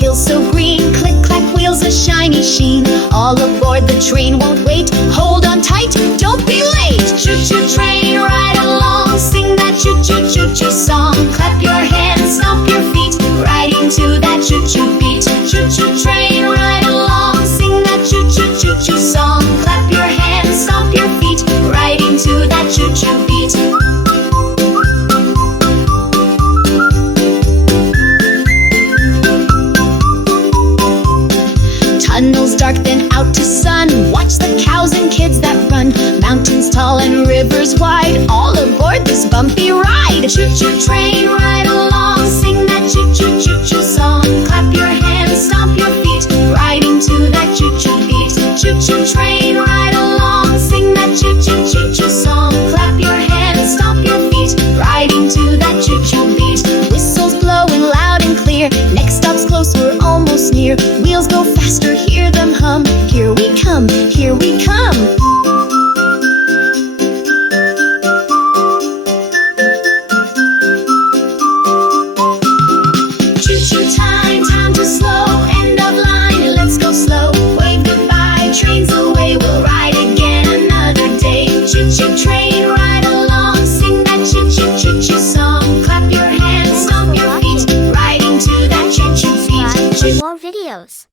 hills so green. Click clack wheels, a shiny sheen. All aboard the train, won't wait. Hold on tight, don't be late. Choo choo train, ride along. Sing that choo choo choo choo song. Clap your hands, stomp your feet, riding to that choo choo beat. Choo choo train, ride along. Sing that choo choo choo choo song. Clap your hands, stomp your feet, riding to that choo choo beat. Tunnels dark, then out to sun. Watch the cows and kids that run. Mountains tall and rivers wide. All aboard this bumpy ride. Choo choo train, ride along. Sing that choo choo choo choo song. Clap your hands, stomp your feet, riding to that choo choo beat. Choo choo train, ride along. Sing that choo choo choo choo song. Clap your hands, stomp your feet, riding to that choo choo beat. Whistles blowing loud and clear. Next stop's close, we're almost near. Wheels go faster, hear them hum. Here we come, here we come. Choo-choo time, time to slow. End of line, let's go slow. Wave goodbye, trains away. We'll ride again another day. Choo-choo train, ride along. Sing that choo-choo choo-choo song. Clap your hands, stomp your feet, riding to that choo-choo beat. For more videos.